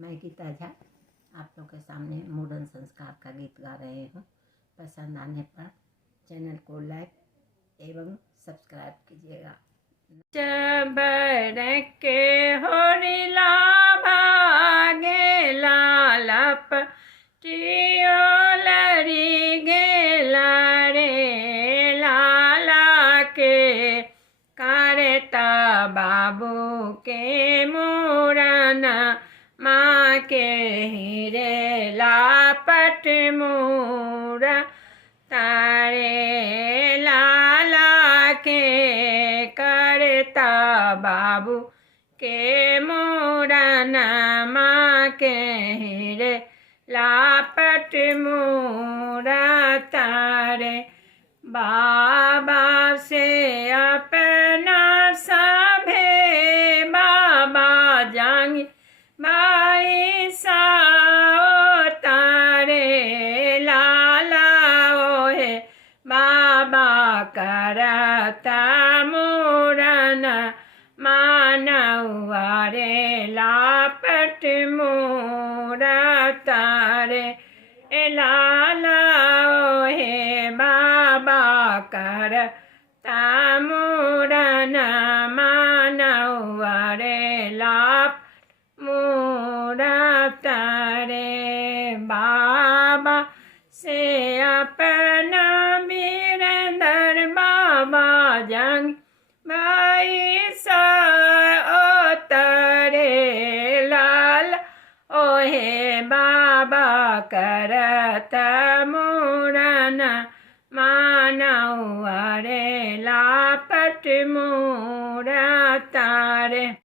मैं गीता झा आप लोग के सामने मुंडन संस्कार का गीत गा रही हूँ। पसंद आने पर चैनल को लाइक एवं सब्सक्राइब कीजिएगा। चबर के होरिला भागे लालप टियो लरी गेला रे लाला के करता बाबू के मुरन माँ के हीरे लापट मोरा तारे लाला के करता बाबू के मुरन माँ के हीरे लापट मोरा तारे बाबा से अपना सभे बाबा जांगी भाई साओ तारे लाला ओहे बाबा करता मुरन मानवा रे लापट मोरा तारे लाला ओहे बाबा करता मुरन मानवा रे लाप मोरा तारे बाबा से अपना वीरेंद्र बाबा जंग भाई सा तारे लाल ओहे बाबा करता मुरन मानवा रे लापट मोरा